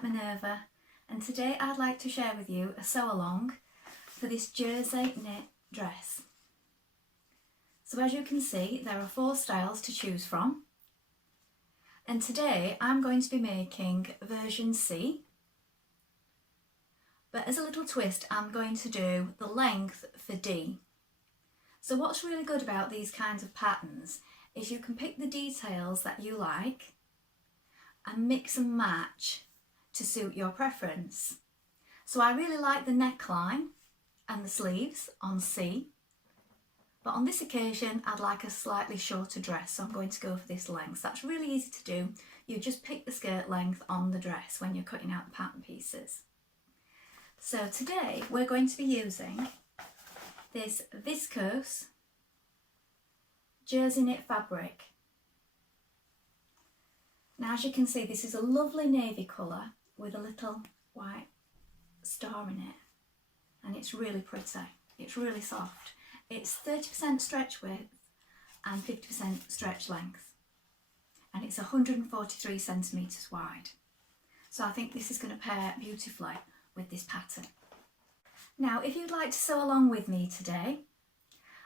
at Minerva, and today I'd like to share with you a sew along for this jersey knit dress. So as you can see, there are 4 styles to choose from, and today I'm going to be making version C, but as a little twist I'm going to do the length for D. So what's really good about these kinds of patterns is you can pick the details that you like and mix and match to suit your preference. So I really like the neckline and the sleeves on C, but on this occasion I'd like a slightly shorter dress, so I'm going to go for this length. That's really easy to do. You just pick the skirt length on the dress when you're cutting out the pattern pieces. So today we're going to be using this viscose jersey knit fabric. Now as you can see, this is a lovely navy colour with a little white star in it, and it's really pretty. It's really soft. It's 30% stretch width and 50% stretch length, and it's 143 centimetres wide. So I think this is going to pair beautifully with this pattern. Now if you'd like to sew along with me today,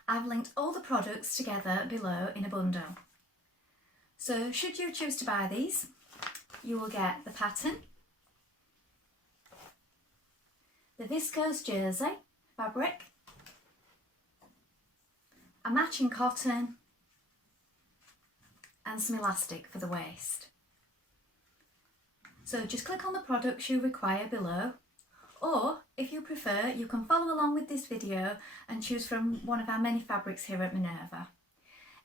I've linked all the products together below in a bundle. So should you choose to buy these, you will get the pattern, the viscose jersey fabric, a matching cotton, and some elastic for the waist. So just click on the products you require below, or if you prefer, you can follow along with this video and choose from one of our many fabrics here at Minerva.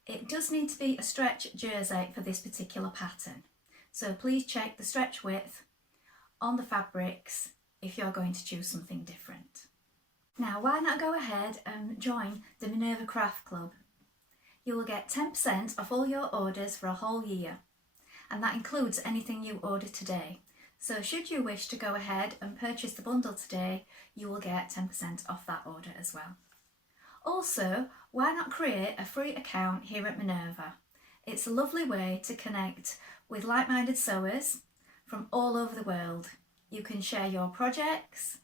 It does need to be a stretch jersey for this particular pattern, so please check the stretch width on the fabrics if you're going to choose something different. Now why not go ahead and join the Minerva Craft Club? You will get 10% off all your orders for a whole year, and that includes anything you order today. So should you wish to go ahead and purchase the bundle today, you will get 10% off that order as well. Also, why not create a free account here at Minerva? It's a lovely way to connect with like-minded sewers from all over the world. You can share your projects,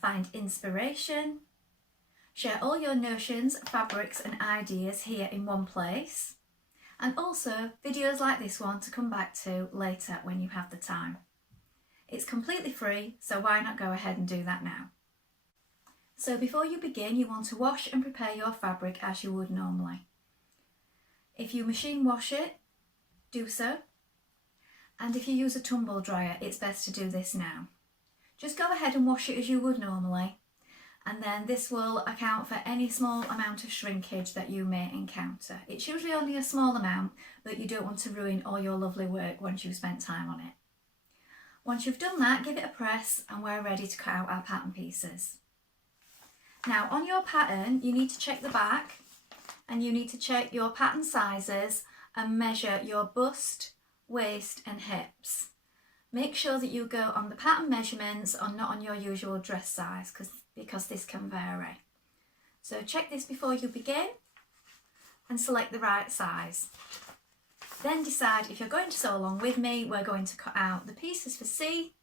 find inspiration, share all your notions, fabrics and ideas here in one place, and also videos like this one to come back to later when you have the time. It's completely free, so why not go ahead and do that now? So before you begin, you want to wash and prepare your fabric as you would normally. If you machine wash it, do so. And if you use a tumble dryer, it's best to do this now. Just go ahead and wash it as you would normally, and then this will account for any small amount of shrinkage that you may encounter. It's usually only a small amount, but you don't want to ruin all your lovely work once you've spent time on it. Once you've done that, give it a press and we're ready to cut out our pattern pieces. Now on your pattern, you need to check the back and you need to check your pattern sizes and measure your bust, waist and hips. Make sure that you go on the pattern measurements or not on your usual dress size because this can vary. So check this before you begin and select the right size. Then decide if you're going to sew along with me. We're going to cut out the pieces for C,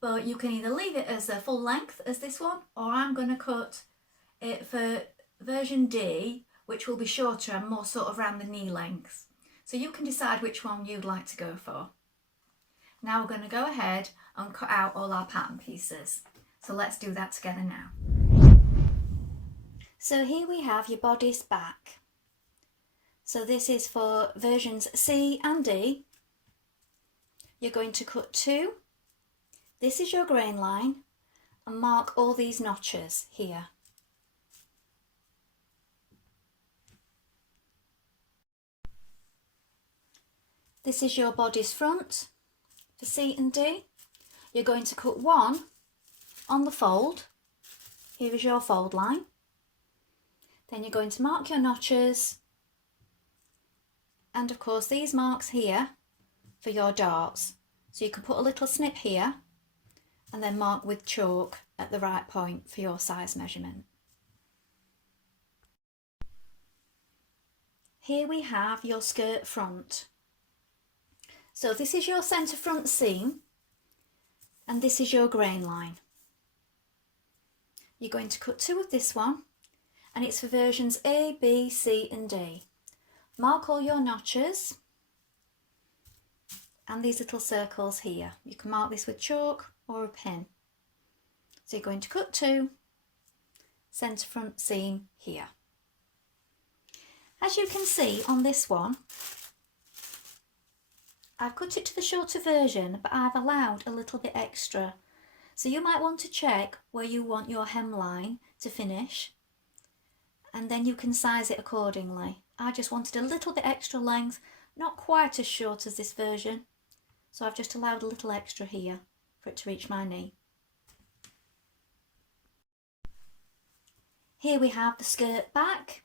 but you can either leave it as a full length as this one, or I'm going to cut it for version D, which will be shorter and more sort of around the knee length. So you can decide which one you'd like to go for. Now we're going to go ahead and cut out all our pattern pieces. So let's do that together now. So here we have your bodice back. So this is for versions C and D. You're going to cut 2. This is your grain line, and mark all these notches here. This is your bodice front for C and D. You're going to cut 1 on the fold. Here is your fold line. Then you're going to mark your notches, and of course these marks here for your darts. So you can put a little snip here and then mark with chalk at the right point for your size measurement. Here we have your skirt front. So this is your centre front seam and this is your grain line. You're going to cut 2 of this one and it's for versions A, B, C and D. Mark all your notches and these little circles here. You can mark this with chalk or a pin. So you're going to cut 2, centre front seam here. As you can see on this one, I've cut it to the shorter version, but I've allowed a little bit extra. So you might want to check where you want your hemline to finish, and then you can size it accordingly. I just wanted a little bit extra length, not quite as short as this version, so I've just allowed a little extra here for it to reach my knee. Here we have the skirt back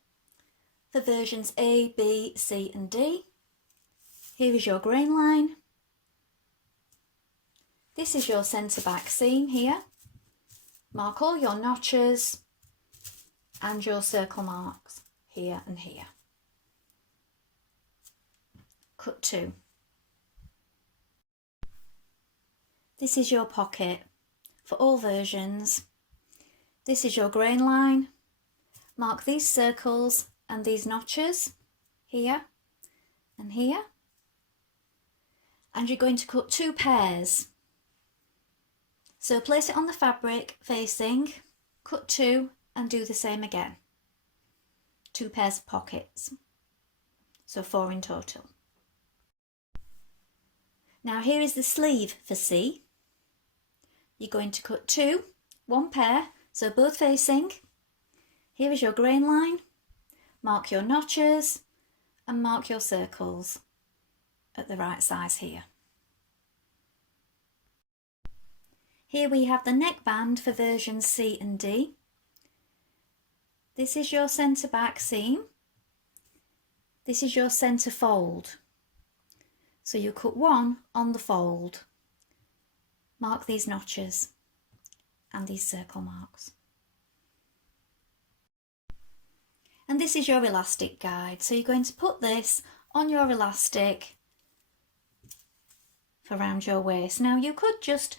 for versions A, B, C and D. Here is your grain line. This is your centre back seam here. Mark all your notches and your circle marks here and here. Cut 2. This is your pocket for all versions. This is your grain line. Mark these circles and these notches here and here. And you're going to cut 2 pairs. So place it on the fabric facing, cut 2 and do the same again. 2 pairs of pockets. So 4 in total. Now here is the sleeve for C. You're going to cut 2, 1 pair, so both facing. Here is your grain line. Mark your notches and mark your circles at the right size here. Here we have the neckband for versions C and D. This is your centre back seam. This is your centre fold. So you cut 1 on the fold. Mark these notches and these circle marks. And this is your elastic guide. So you're going to put this on your elastic for around your waist. Now you could just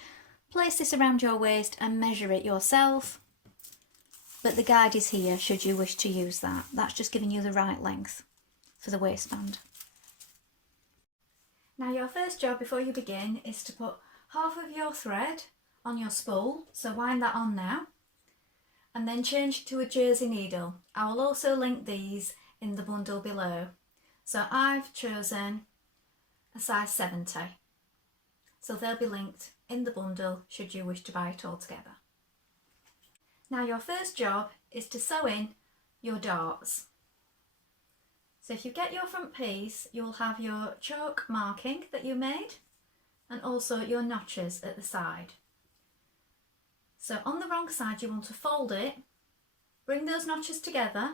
place this around your waist and measure it yourself, but the guide is here should you wish to use that. That's just giving you the right length for the waistband. Now your first job before you begin is to put half of your thread on your spool, so wind that on now, and then change to a jersey needle. I will also link these in the bundle below. So I've chosen a size 70. So they'll be linked in the bundle should you wish to buy it all together. Now your first job is to sew in your darts. So if you get your front piece, you'll have your chalk marking that you made and also your notches at the side. So on the wrong side you want to fold it, bring those notches together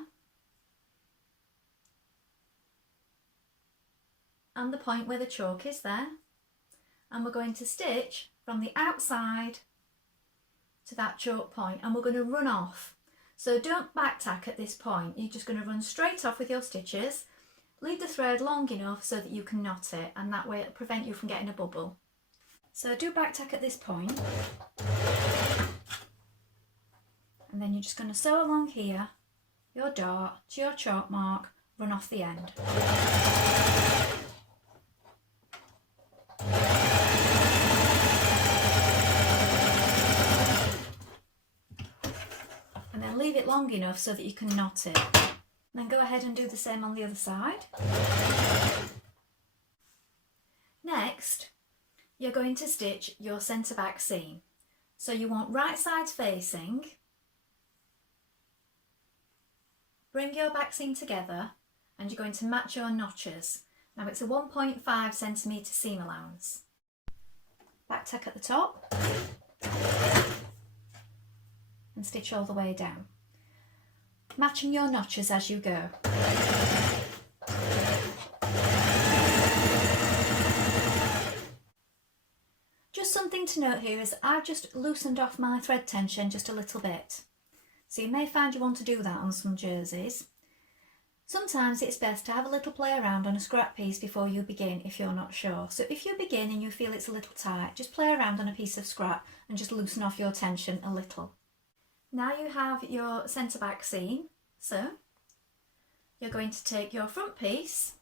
and the point where the chalk is there, and we're going to stitch from the outside to that chalk point and we're going to run off. So don't back tack at this point, you're just going to run straight off with your stitches, leave the thread long enough so that you can knot it, and that way it'll prevent you from getting a bubble. So do back tack at this point, and then you're just going to sew along here your dart to your chalk mark, run off the end. And then leave it long enough so that you can knot it. Then go ahead and do the same on the other side. Next, you're going to stitch your centre back seam. So you want right sides facing. Bring your back seam together and you're going to match your notches. Now it's a 1.5 centimetre seam allowance. Back tack at the top and stitch all the way down, matching your notches as you go. Just something to note here is I've just loosened off my thread tension just a little bit. So you may find you want to do that on some jerseys. Sometimes it's best to have a little play around on a scrap piece before you begin if you're not sure. So if you begin and you feel it's a little tight, just play around on a piece of scrap and just loosen off your tension a little. Now you have your centre back seam, so you're going to take your front piece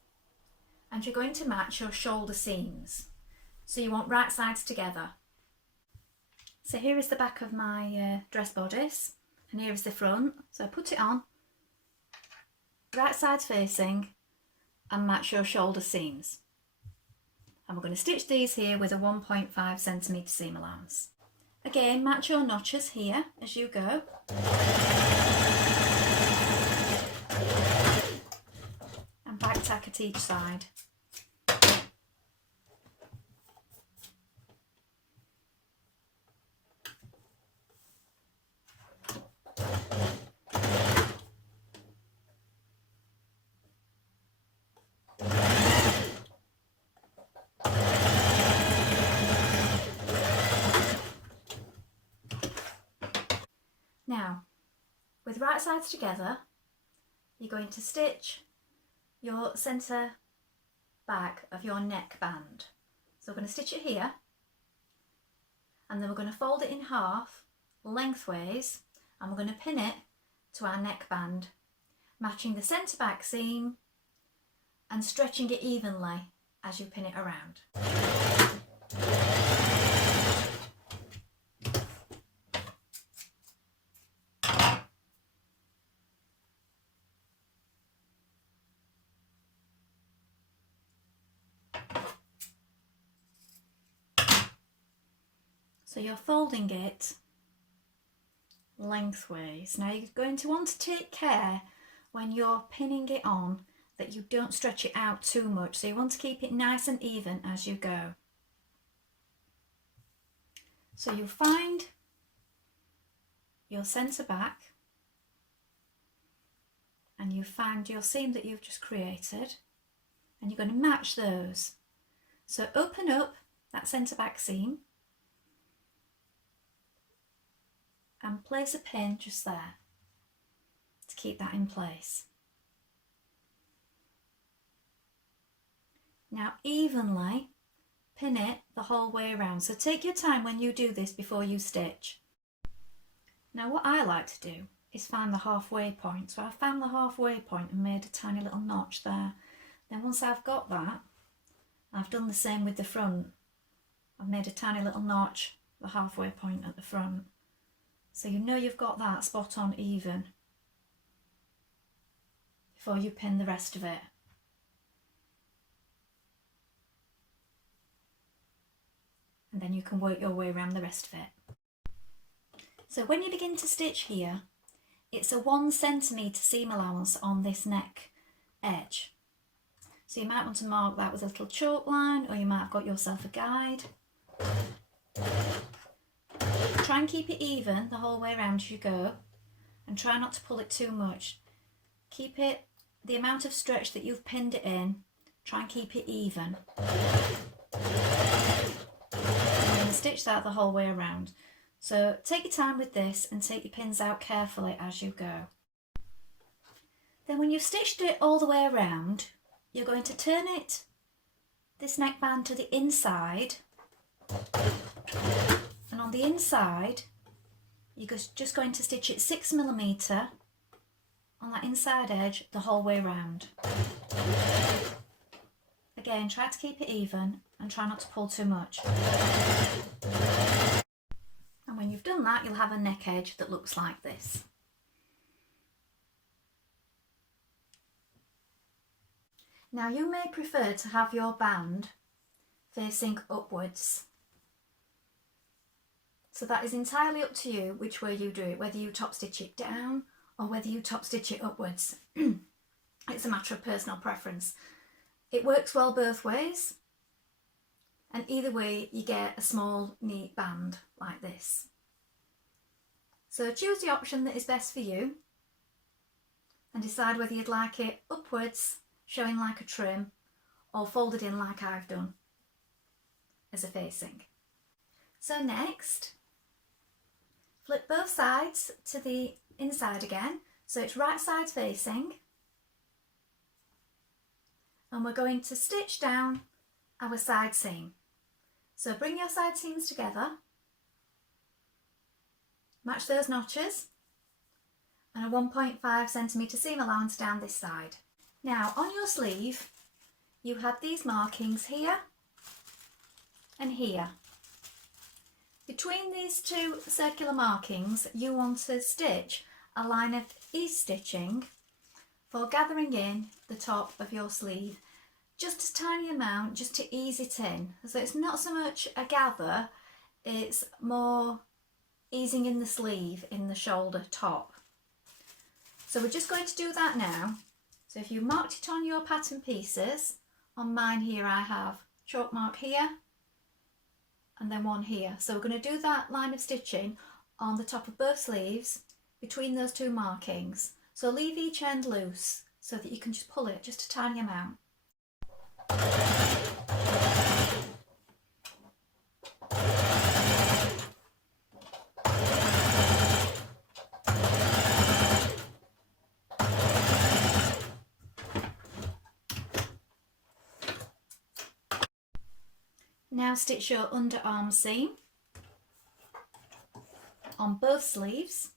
and you're going to match your shoulder seams. So you want right sides together. So here is the back of my dress bodice and here is the front. So put it on, right sides facing, and match your shoulder seams. And we're going to stitch these here with a 1.5 centimetre seam allowance. Again, match your notches here as you go. And back tack at each side. Now, with right sides together, you're going to stitch your centre back of your neckband. So we're going to stitch it here, and then we're going to fold it in half lengthways, and we're going to pin it to our neckband, matching the centre back seam and stretching it evenly as you pin it around. So you're folding it lengthways. Now you're going to want to take care when you're pinning it on that you don't stretch it out too much. So you want to keep it nice and even as you go. So you'll find your centre back and you find your seam that you've just created, and you're going to match those. So open up that centre back seam and place a pin just there to keep that in place. Now evenly pin it the whole way around. So take your time when you do this before you stitch. Now what I like to do is find the halfway point. So I found the halfway point and made a tiny little notch there. Then once I've got that, I've done the same with the front. I've made a tiny little notch, the halfway point at the front. So you know you've got that spot on even before you pin the rest of it. And then you can work your way around the rest of it. So when you begin to stitch here, it's a 1 centimetre seam allowance on this neck edge. So you might want to mark that with a little chalk line, or you might have got yourself a guide. Try and keep it even the whole way around as you go, and try not to pull it too much. Keep it the amount of stretch that you've pinned it in, try and keep it even. And stitch that the whole way around. So take your time with this and take your pins out carefully as you go. Then when you've stitched it all the way around, you're going to turn it, this neckband, to the inside. And on the inside, you're just going to stitch it 6mm on that inside edge the whole way around. Again, try to keep it even and try not to pull too much. And when you've done that, you'll have a neck edge that looks like this. Now you may prefer to have your band facing upwards. So that is entirely up to you which way you do it, whether you top stitch it down or whether you top stitch it upwards. It's a matter of personal preference. It works well both ways, and either way you get a small neat band like this. So choose the option that is best for you and decide whether you'd like it upwards, showing like a trim, or folded in like I've done as a facing. So next, flip both sides to the inside again, so it's right sides facing, and we're going to stitch down our side seam. So bring your side seams together, match those notches, and a 1.5 centimetre seam allowance down this side. Now on your sleeve you have these markings here and here. Between these two circular markings you want to stitch a line of ease stitching for gathering in the top of your sleeve. Just a tiny amount, just to ease it in. So it's not so much a gather, it's more easing in the sleeve, in the shoulder top. So we're just going to do that now. So if you marked it on your pattern pieces, on mine here I have chalk mark here and then one here. So we're going to do that line of stitching on the top of both sleeves between those two markings. So leave each end loose so that you can just pull it just a tiny amount. Now stitch your underarm seam on both sleeves.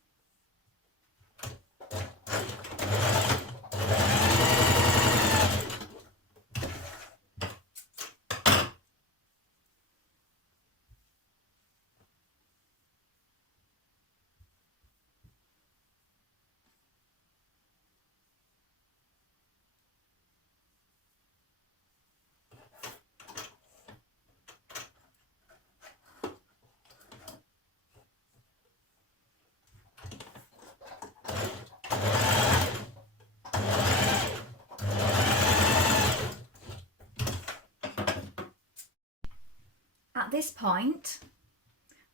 At this point,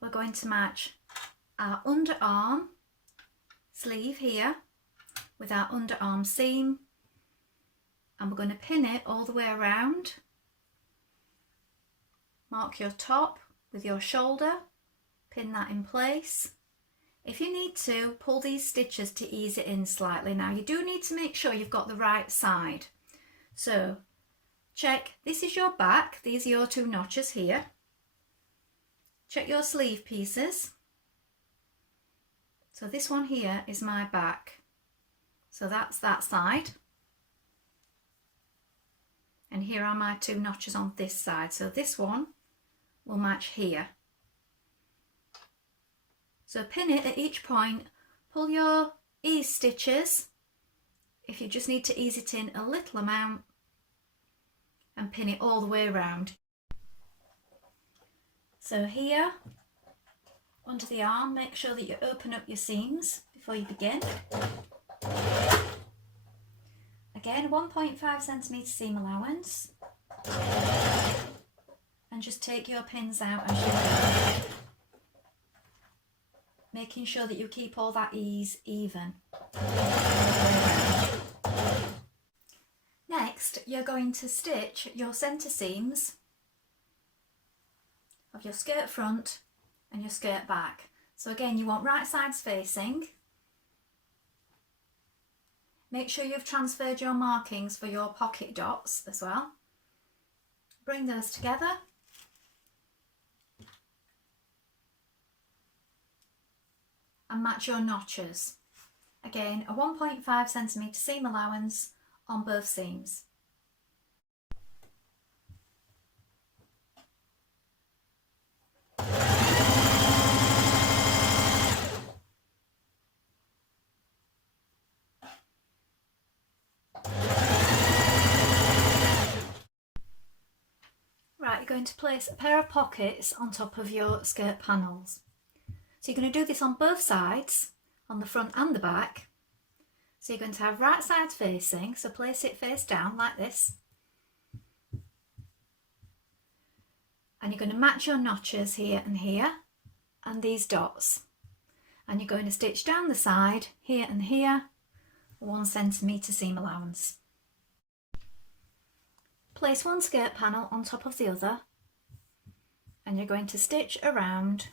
we're going to match our underarm sleeve here with our underarm seam, and we're going to pin it all the way around. Mark your top with your shoulder, pin that in place. If you need to, pull these stitches to ease it in slightly. Now you do need to make sure you've got the right side. So check, this is your back, these are your two notches here. Check your sleeve pieces. So this one here is my back. So that's that side. And here are my two notches on this side. So this one will match here. So pin it at each point, pull your ease stitches if you just need to ease it in a little amount, and pin it all the way around. So here, under the arm, make sure that you open up your seams before you begin. Again, 1.5 centimetre seam allowance. And just take your pins out as you go, making sure that you keep all that ease even. Next, you're going to stitch your centre seams of your skirt front and your skirt back. So again, you want right sides facing. Make sure you've transferred your markings for your pocket dots as well. Bring those together. And match your notches. Again, a 1.5 centimetre seam allowance on both seams. Right, you're going to place a pair of pockets on top of your skirt panels. So you're going to do this on both sides, on the front and the back. So you're going to have right sides facing, so place it face down like this. And you're going to match your notches here and these dots. And you're going to stitch down the side here and here, 1 centimetre seam allowance. Place one skirt panel on top of the other, and you're going to stitch around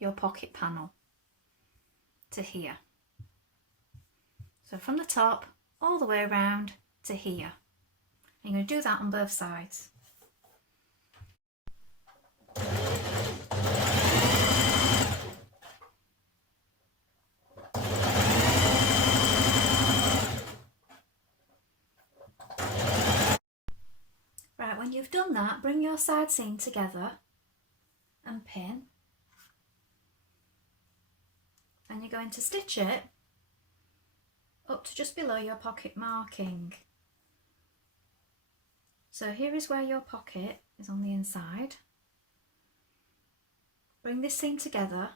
your pocket panel to here. So from the top, all the way around to here. And you're going to do that on both sides. Right, when you've done that, bring your side seam together and pin. And you're going to stitch it up to just below your pocket marking. So here is where your pocket is on the inside. Bring this seam together,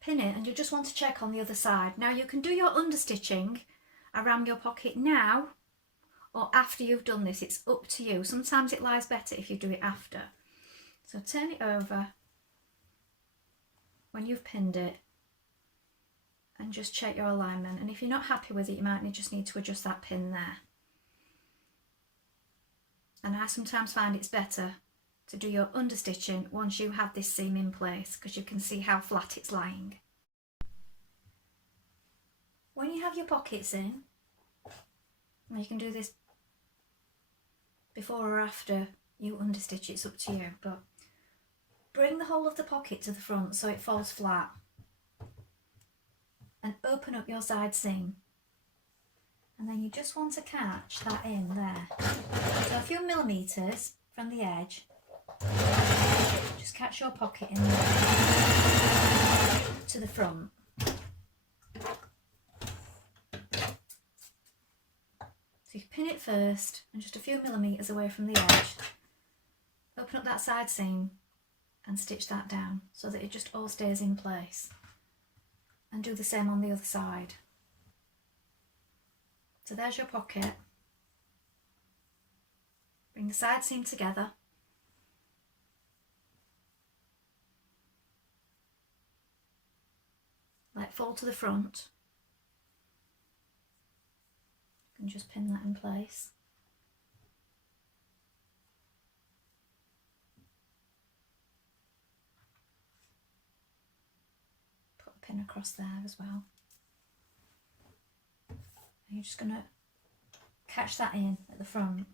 pin it, and you just want to check on the other side. Now you can do your understitching around your pocket now or after you've done this, it's up to you. Sometimes it lies better if you do it after. So turn it over when you've pinned it and just check your alignment. And if you're not happy with it, you might just need to adjust that pin there. And I sometimes find it's better to do your understitching once you have this seam in place, because you can see how flat it's lying. When you have your pockets in, and you can do this before or after you understitch, it's up to you, but bring the whole of the pocket to the front so it falls flat and open up your side seam, and then you just want to catch that in there, so a few millimetres from the edge. Just catch your pocket in there to the front. So you pin it first and just a few millimetres away from the edge. Open up that side seam and stitch that down so that it just all stays in place. And do the same on the other side. So there's your pocket. Bring the side seam together. Let it fall to the front. And just pin that in place. Put a pin across there as well. And you're just going to catch that in at the front.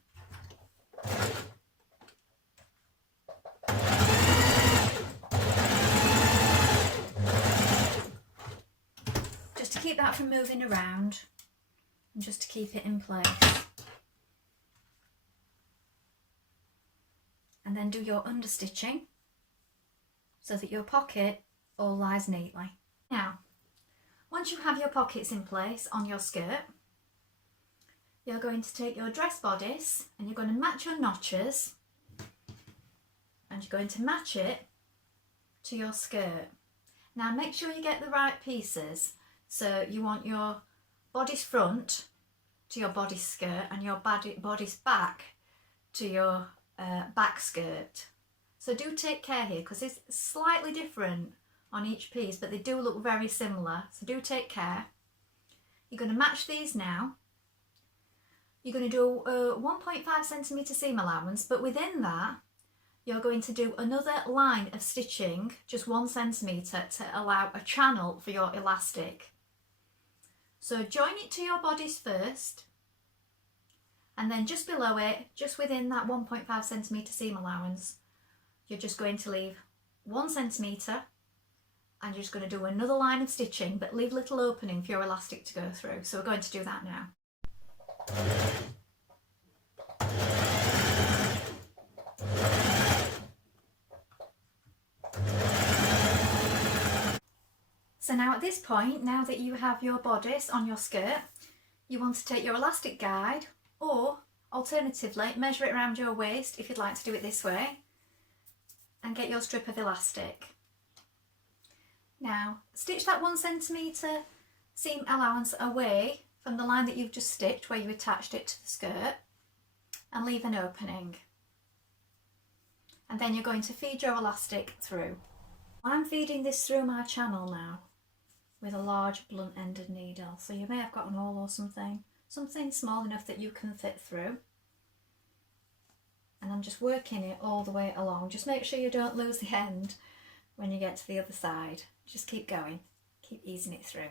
Just to keep that from moving around. And just to keep it in place. And then do your understitching so that your pocket all lies neatly. Now, once you have your pockets in place on your skirt, you're going to take your dress bodice and you're going to match your notches and you're going to match it to your skirt. Now make sure you get the right pieces. So you want your bodice front to your bodice skirt and your bodice back to your back skirt. So do take care here because it's slightly different on each piece, but they do look very similar. So do take care. You're going to match these now. You're going to do a 1.5 centimetre seam allowance, but within that you're going to do another line of stitching, just 1 centimetre, to allow a channel for your elastic. So join it to your bodice first, and then just below it, just within that 1.5 centimetre seam allowance, you're just going to leave 1 centimetre and you're just going to do another line of stitching, but leave a little opening for your elastic to go through. So we're going to do that now. So now at this point, now that you have your bodice on your skirt, you want to take your elastic guide, or alternatively measure it around your waist if you'd like to do it this way, and get your strip of elastic. Now stitch that 1 centimetre seam allowance away from the line that you've just stitched where you attached it to the skirt, and leave an opening. And then you're going to feed your elastic through. I'm feeding this through my channel now with a large blunt-ended needle, so you may have got an awl or something small enough that you can fit through. And I'm just working it all the way along. Just make sure you don't lose the end when you get to the other side. Just keep going, keep easing it through.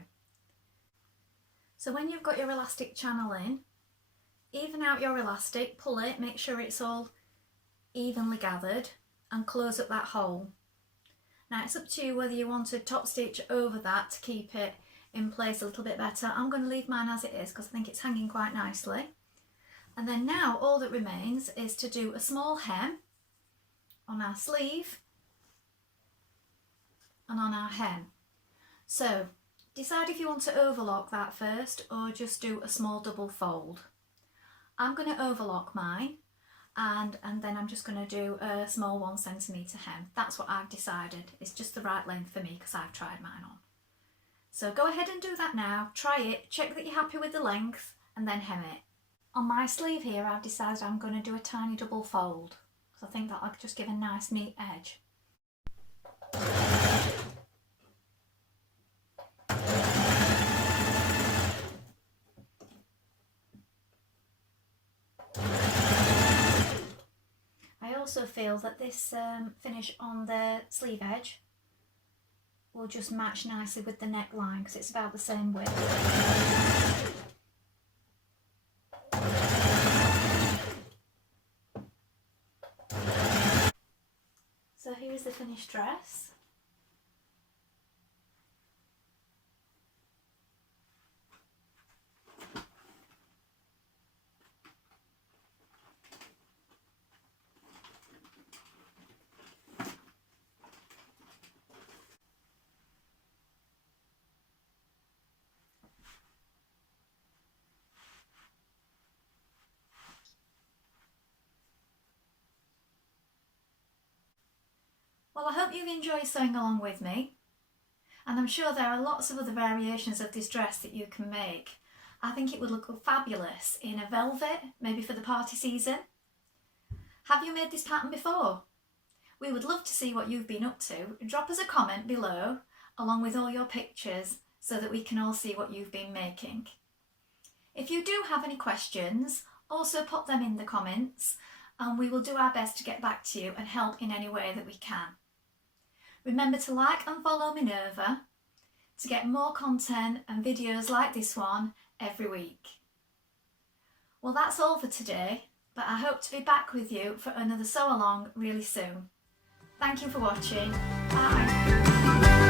So when you've got your elastic channel in, even out your elastic, pull it, make sure it's all evenly gathered and close up that hole. Now it's up to you whether you want to top stitch over that to keep it in place a little bit better. I'm going to leave mine as it is because I think it's hanging quite nicely. And then now all that remains is to do a small hem on our sleeve and on our hem. So decide if you want to overlock that first or just do a small double fold. I'm going to overlock mine and then I'm just going to do a small 1 centimetre hem. That's what I've decided. It's just the right length for me because I've tried mine on. So go ahead and do that now, try it, check that you're happy with the length and then hem it. On my sleeve here I've decided I'm going to do a tiny double fold because I think that'll just give a nice neat edge. I also feel that this finish on the sleeve edge will just match nicely with the neckline because it's about the same width. So here is the finished dress. Well, I hope you've enjoyed sewing along with me, and I'm sure there are lots of other variations of this dress that you can make. I think it would look fabulous in a velvet, maybe for the party season. Have you made this pattern before? We would love to see what you've been up to. Drop us a comment below along with all your pictures so that we can all see what you've been making. If you do have any questions, also pop them in the comments and we will do our best to get back to you and help in any way that we can. Remember to like and follow Minerva to get more content and videos like this one every week. Well, that's all for today, but I hope to be back with you for another sew along really soon. Thank you for watching. Bye.